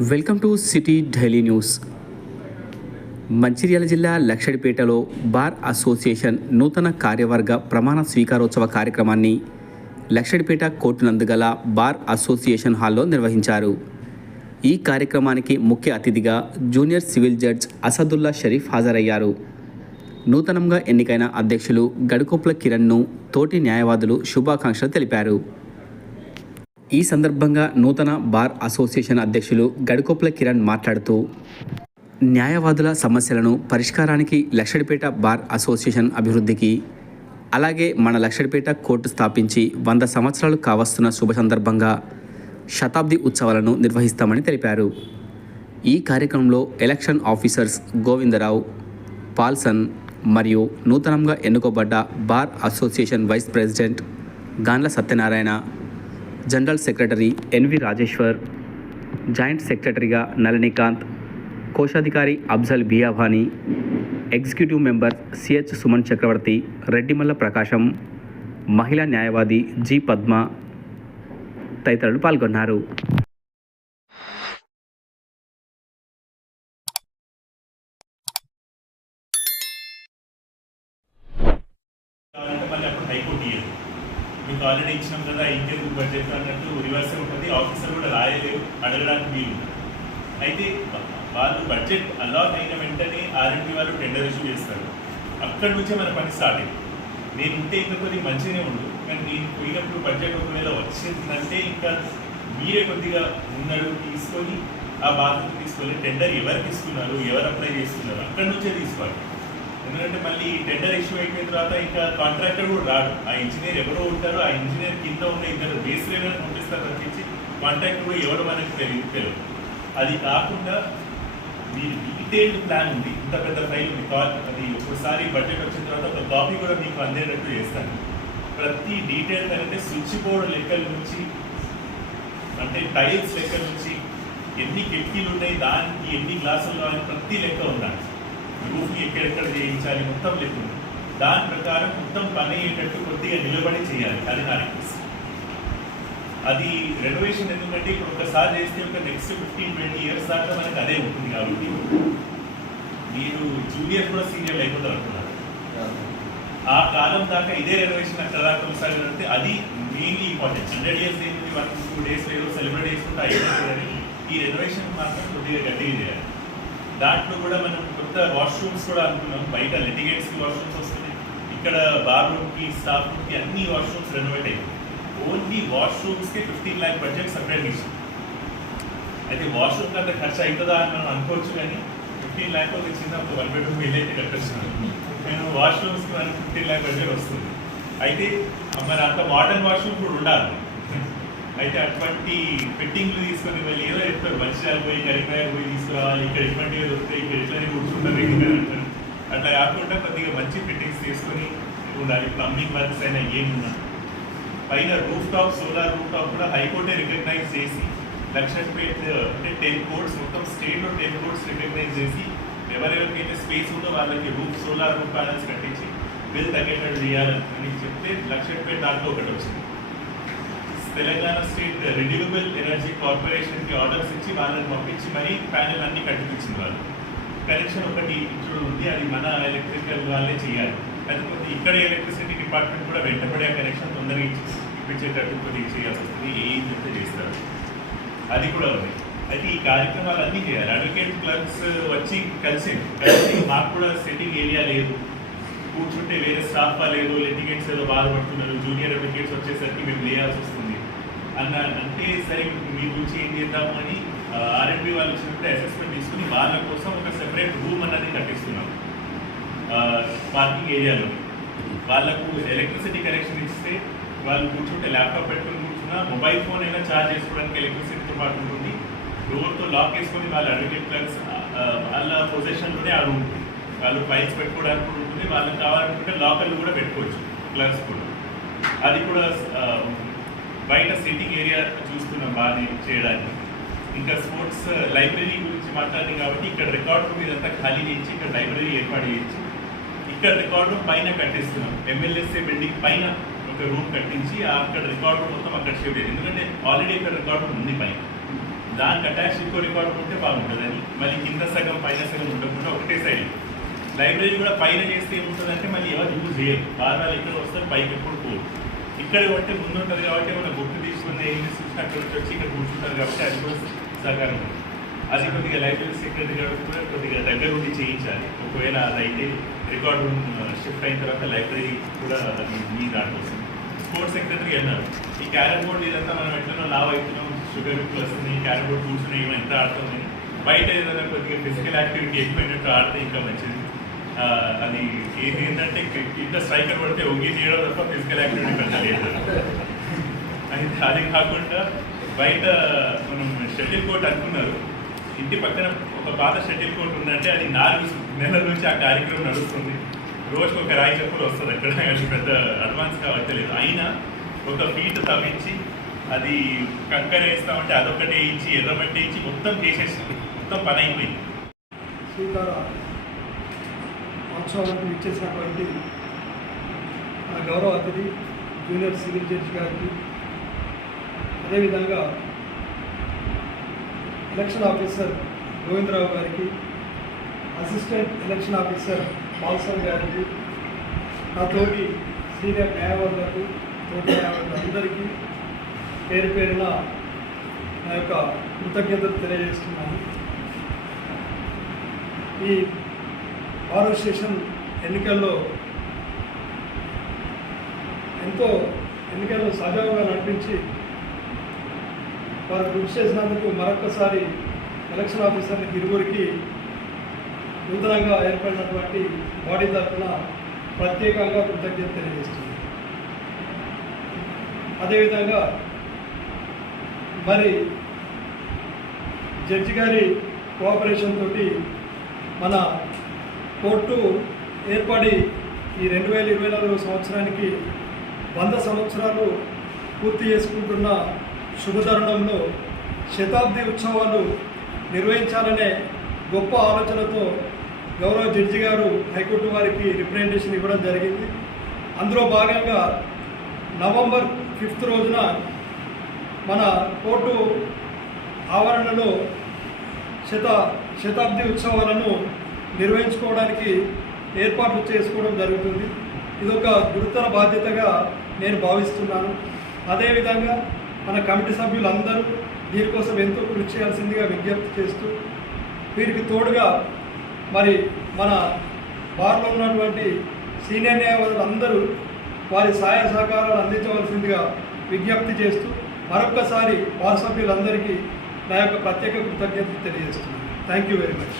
Welcome to city daily news. Mancherial జిల్లా లక్షడిపేటలో bar association నూతన కార్యవర్గ ప్రమాణ స్వీకారోత్సవ కార్యక్రమాన్ని లక్షడిపేట కోర్టు నందుగల బార్ అసోసియేషన్ హాల్లో నిర్వహించారు. ఈ కార్యక్రమానికి ముఖ్య అతిథిగా junior civil judge Asadullah Sharif హాజరయ్యారు. నూతనంగా ఎన్నికైన అధ్యక్షులు గడుకోప్ల కిరణ్ను తోటి న్యాయవాదులు శుభాకాంక్షలు తెలిపారు. ఈ సందర్భంగా నూతన బార్ అసోసియేషన్ అధ్యక్షులు గడుకోప్ల కిరణ్ మాట్లాడుతూ న్యాయవాదుల సమస్యలను పరిష్కారానికి లక్షడిపేట బార్ అసోసియేషన్ అభివృద్ధికి అలాగే మన లక్షడిపేట కోర్టు స్థాపించి వంద సంవత్సరాలు కావస్తున్న శుభ సందర్భంగా శతాబ్ది ఉత్సవాలను నిర్వహిస్తామని తెలిపారు. ఈ కార్యక్రమంలో ఎలక్షన్ ఆఫీసర్స్ గోవిందరావు పాల్సన్ మరియు నూతనంగా ఎన్నుకోబడ్డ bar association vice president Ganla Satyanarayana general secretary NV Rajeshwar joint సెక్రటరీగా నళినీకాంత్ కోశాధికారి Afzal Biyabhani executive member CH Suman Chakravarthy Reddimalla Prakasam మహిళా న్యాయవాది జి పద్మ తదితరులు పాల్గొన్నారు. మీకు ఆల్రెడీ ఇచ్చినాం కదా ఇంకెందుకు బడ్జెట్ అన్నట్టు రివర్సే ఉంటుంది. ఆఫీసర్ కూడా రాయలేరు అడగడానికి వీలు అయితే వాళ్ళు బడ్జెట్ అలాట్ అయిన వెంటనే ఆర్ఎండి వాళ్ళు టెండర్ ఇష్యూ చేస్తారు. అక్కడి నుంచే మన పని స్టార్ట్ అయింది. నేను ఉంటే ఇంకా కొద్దిగా మంచిగానే ఉండు కానీ నేను పోయినప్పుడు బడ్జెట్ ఒకవేళ వచ్చిందంటే ఇంకా మీరే కొద్దిగా ముందడుగు తీసుకొని ఆ బాధ్యత తీసుకొని టెండర్ ఎవరికి ఇస్తున్నారు ఎవరు అప్లై చేస్తున్నారు అక్కడి నుంచే తీసుకోవాలి. ఎందుకంటే మళ్ళీ టెండర్ ఇష్యూ అయిపోయిన తర్వాత ఇంకా కాంట్రాక్టర్ కూడా రాడు. ఆ ఇంజనీర్ ఎవరో ఉంటారు ఆ ఇంజనీర్ కింద ఉన్న ఇద్దరు బేస్ లెవెల్ పంపిస్తారు తప్పించి కాంట్రాక్టర్ కూడా ఎవరు మనకు తెలియదు తెలియదు అది కాకుండా మీరు డీటెయిల్డ్ ప్లాన్ ఉంది. ఇంత పెద్ద ఫైల్ ఉంది. అది ఒకసారి బడ్జెట్ వచ్చిన తర్వాత ఒక కాపీ కూడా మీకు అందేటట్టు చేస్తాను. ప్రతి డీటెయిల్ అంటే స్విచ్ బోర్డ్ లెక్కల నుంచి అంటే టైల్స్ లెక్క నుంచి ఎన్ని కిటికీలు ఉన్నాయి దానికి ఎన్ని గ్లాసులు కావాలి ప్రతి లెక్క ఉండాలి. రూఫ్కి ఎక్కడెక్కడ చేయించాలి మొత్తం లెక్క. దాని ప్రకారం మొత్తం పని అయ్యేటట్టు కొద్దిగా నిలబడి చేయాలి అది నా రిక్వెస్ట్ అది రెనోవేషన్ ఎందుకంటే ఇప్పుడు ఒకసారి చేస్తే ఒక నెక్స్ట్ ఫిఫ్టీన్ ట్వంటీ ఇయర్స్ దాకా మనకి అదే ఉంటుంది కాబట్టి మీరు జూనియర్ కూడా సీనియర్ లేకుండా అనుకున్నారు. ఆ కాలం దాకా ఇదే రెనోవేషన్ అక్కడ దాకా కొనసాగాలంటే అది మెయిన్లీ ఇంపార్టెంట్ హండ్రెడ్ ఇయర్స్ ఏంటి వన్ టూ డేస్ లేదో సెలబ్రేట్ చేసుకుంటే అయిపోతుంది. ఈ రెనోవేషన్ మాత్రం కొద్దిగా గట్టిగా చేయాలి. దాంట్లో కూడా మనం కొత్త వాష్రూమ్స్ కూడా అనుకున్నాం. బయట లిటిగేట్స్కి వాష్రూమ్స్ వస్తుంది. ఇక్కడ బార్ రూమ్కి స్టాఫ్ రూమ్కి అన్ని వాష్రూమ్స్ రెనోవేట్ అయ్యాయి. ఓన్లీ వాష్రూమ్స్కి ఫిఫ్టీన్ ల్యాక్ బడ్జెట్ సపరేట్ ఇచ్చింది అయితే వాష్రూమ్ అంత ఖర్చు అవుతుందా అని మనం అనుకోవచ్చు కానీ ఫిఫ్టీన్ ల్యాక్ ఒక చిన్న ఒక వన్ బెడ్రూమ్ ఇల్లు అయితే నేను వాష్రూమ్స్కి మనకి ఫిఫ్టీన్ ల్యాక్ బడ్జెట్ వస్తుంది. అయితే మరి అంత మోడర్న్ వాష్రూమ్ కూడా ఉండాలి. అయితే అటువంటి ఫిట్టింగ్లు తీసుకొని వెళ్ళి ఏదో చెప్తారు మంచిర్యాల పోయి కరీంనగర్ పోయి తీసుకురావాలి ఇక్కడ ఇటువంటివి దొరుకుతాయి ఇక్కడ ఇట్లనే కూర్చుంటారు ఇక్కడ అంటారు. అట్లా కాకుండా కొద్దిగా మంచి ఫిట్టింగ్స్ తీసుకొని ఉండాలి. ప్లంబింగ్ వర్క్స్ అయినా ఏమున్నా పైన roof top solar roof top కూడా హైకోర్టే రికగ్నైజ్ చేసి లక్షపేట్ అంటే టెన్ కోర్ట్స్ మొత్తం స్టేట్లో టెన్ కోర్ట్స్ రికగ్నైజ్ చేసి ఎవరెవరికైతే స్పేస్ ఉందో వాళ్ళకి రూఫ్ సోలార్ రూఫ్ ప్యానల్స్ కట్టించి బిల్ తగ్గేటట్టు చేయాలని చెప్తే లక్షపేట్ దాంట్లో ఒకటి వచ్చింది. తెలంగాణ స్టేట్ రెన్యూవబుల్ ఎనర్జీ కార్పొరేషన్కి ఆర్డర్స్ ఇచ్చి వాళ్ళని పంపించి మరీ ప్యానెల్ అన్ని కట్టించింది వాళ్ళు. కనెక్షన్ ఒకటి ఇచ్చుడు ఉంది అది మన ఎలక్ట్రికల్ వాళ్ళే చేయాలి. లేకపోతే ఇక్కడ ఎలక్ట్రిసిటీ డిపార్ట్మెంట్ కూడా వెంటబడే ఆ కనెక్షన్ తొందరగా ఇచ్చి ఇప్పించేటట్టు కొద్దిగా చేయాల్సి వస్తుంది ఏం చేస్తారు? అది కూడా ఉంది. అయితే ఈ కార్యక్రమాలు అన్నీ చేయాలి. అడ్వకేట్ క్లర్క్స్ వచ్చి కలిసి కలిసి మాకు కూడా సెట్టింగ్ ఏరియా లేదు. కూర్చుంటే వేరే స్టాఫ్ లేదు లిటిగేట్స్ ఏదో బాధపడుతున్నారు. జూనియర్ అడ్వకేట్స్ వచ్చేసరికి మేము లేయాల్సి వస్తుంది. అన్న అంటే సరే మీ గురించి ఏం చేద్దాము అని ఆర్ఎండ్బి వాళ్ళు వచ్చినప్పుడు అసెస్మెంట్ తీసుకుని వాళ్ళ కోసం ఒక సెపరేట్ రూమ్ అన్నది కట్టిస్తున్నాం. పార్కింగ్ ఏరియాలో వాళ్ళకు ఎలక్ట్రిసిటీ కనెక్షన్ ఇస్తే వాళ్ళు కూర్చుంటే ల్యాప్టాప్ పెట్టుకుని కూర్చున్నా మొబైల్ ఫోన్ అయినా ఛార్జ్ చేసుకోవడానికి ఎలక్ట్రిసిటీతో పాటు ఉంటుంది. డోర్తో లాక్ వేసుకొని వాళ్ళ అడ్వకేట్ క్లర్క్స్ వాళ్ళ పొజిషన్లోనే ఆ ఉంటుంది. వాళ్ళు ఫైల్స్ పెట్టుకోవడానికి కూడా ఉంటుంది. వాళ్ళకి కావాలనుకుంటే లాకర్లు కూడా పెట్టుకోవచ్చు క్లర్క్స్ కూడా. అది కూడా బయట సిట్టింగ్ ఏరియా చూస్తున్నాం బాగా చేయడానికి. ఇంకా స్పోర్ట్స్ uh, లైబ్రరీ గురించి మాట్లాడింది కాబట్టి ఇక్కడ రికార్డ్ రూమ్ ఇదంతా ఖాళీ చేయించి ఇక్కడ లైబ్రరీ ఏర్పాటు చేయించి ఇక్కడ రికార్డ్ రూమ్ పైన కట్టిస్తున్నాం. ఎమ్మెల్యేసీ బిల్డింగ్ పైన ఒక రూమ్ కట్టించి అక్కడ రికార్డ్ రూమ్ మొత్తం అక్కడ షిఫ్ట్ అయ్యింది ఎందుకంటే ఆల్రెడీ ఇక్కడ రికార్డ్ రూమ్ ఉంది పైన. దానికి అటాచ్ ఇంకో రికార్డ్ ఉంటే బాగుంటుందని మళ్ళీ కింద సగం పైన సగం ఉండకుండా ఒకటే సైడ్ లైబ్రరీ కూడా పైన చేస్తే ఏముంటుందంటే మళ్ళీ ఎవరు యూజ్ చేయరు. బాగా ఇక్కడ వస్తే పైకి ఎప్పుడు పోరు. ఇక్కడ బట్టి ముందు ఉంటుంది కాబట్టి మన గుర్తు తీసుకున్న ఏం తీసుకుని అక్కడ నుంచి వచ్చి ఇక్కడ కూర్చుంటారు కాబట్టి అది కూడా సహకారం అది కొద్దిగా లైబ్రరీ సెక్రటరీ గారు కూడా కొద్దిగా దగ్గర ఉండి చేయించాలి. ఒకవేళ అది అయితే రికార్డు షిఫ్ట్ అయిన తర్వాత లైబ్రరీ కూడా అది మీ దాంట్లో వస్తుంది. స్పోర్ట్స్ సెక్రటరీ అన్నారు. ఈ క్యారమ్ బోర్డ్ ఇదంతా మనం ఎట్లనో లావ్ అవుతున్నాం షుగర్ వస్తుంది క్యారమ్ బోర్డ్ కూర్చుని ఎంత ఆడుతుంది బయట ఏదైనా కొద్దిగా ఫిజికల్ యాక్టివిటీ ఎక్కువైనట్టు ఆడితే ఇంకా మంచిది. అది ఏది ఏంటంటే ఇంత కింద స్ట్రైకర్ పడితే ఒంగి తీయడం తప్ప ఫిజికల్ యాక్టివిటీ పెట్టలేదు అయితే అది కాకుండా బయట మనం షటిల్ కోర్ట్ అనుకున్నారు. ఇంటి పక్కన ఒక పాత షటిల్ కోర్ట్ ఉందంటే అది నాలుగు నెలల నుంచి ఆ కార్యక్రమం నడుస్తుంది. రోజుకి ఒక రాయి చెప్పులు వస్తుంది అక్కడ. అది పెద్ద అడ్వాన్స్ కావట్లేదు అయినా ఒక ఫీట్ తవ్వించి అది కంకర వేస్తామంటే అదొకటి వేయించి ఎర్రబట్టి వేయించి మొత్తం చేసేసి మొత్తం పని అయిపోయింది. శ్రీకార ఇచ్చేసినటువంటి గౌరవ అతిథి జూనియర్ సివిల్ జడ్జి గారికి. అదేవిధంగా ఎలక్షన్ ఆఫీసర్ గోవిందరావు గారికి అసిస్టెంట్ ఎలక్షన్ ఆఫీసర్ బాల్సర్ గారికి నా తోటి సీనియర్ న్యాయవాదులకు తోటి న్యాయవాదులందరికీ పేరు పేరున నా యొక్క కృతజ్ఞతలు తెలియజేస్తున్నాను. ఈ బార్ స్టేషన్ ఎన్నికల్లో ఎంతో ఎన్నికల్లో సజావుగా నడిపించి వారు కృషి చేసినందుకు మరొకసారి ఎలక్షన్ ఆఫీసర్లకు ఇరువురికి నూతనంగా ఏర్పడినటువంటి బాడీ తరఫున ప్రత్యేకంగా కృతజ్ఞత తెలియజేస్తుంది అదేవిధంగా మరి జడ్జి గారి కోఆపరేషన్ తోటి మన కోర్టు ఏర్పడి ఈ రెండు వేల ఇరవై నాలుగు సంవత్సరానికి వంద సంవత్సరాలు పూర్తి చేసుకుంటున్న శుభతరుణంలో శతాబ్ది ఉత్సవాలు నిర్వహించాలనే గొప్ప ఆలోచనతో గౌరవ జడ్జి గారు హైకోర్టు వారికి రిప్రజెంటేషన్ ఇవ్వడం జరిగింది. అందులో భాగంగా నవంబర్ ఫిఫ్త్ రోజున మన కోర్టు ఆవరణలో శత శతాబ్ది ఉత్సవాలను నిర్వహించుకోవడానికి ఏర్పాట్లు చేసుకోవడం జరుగుతుంది. ఇదొక గురుతర బాధ్యతగా నేను భావిస్తున్నాను. అదేవిధంగా మన కమిటీ సభ్యులందరూ దీనికోసం ఎంతో కృషి చేయాల్సిందిగా విజ్ఞప్తి చేస్తూ వీరికి తోడుగా మరి మన బార్లో ఉన్నటువంటి సీనియర్ న్యాయవాదులు అందరూ వారి సహాయ సహకారాలు అందించవలసిందిగా విజ్ఞప్తి చేస్తూ మరొకసారి బార్ సభ్యులందరికీ నా యొక్క ప్రత్యేక కృతజ్ఞతలు తెలియజేస్తున్నాను. Thank you very much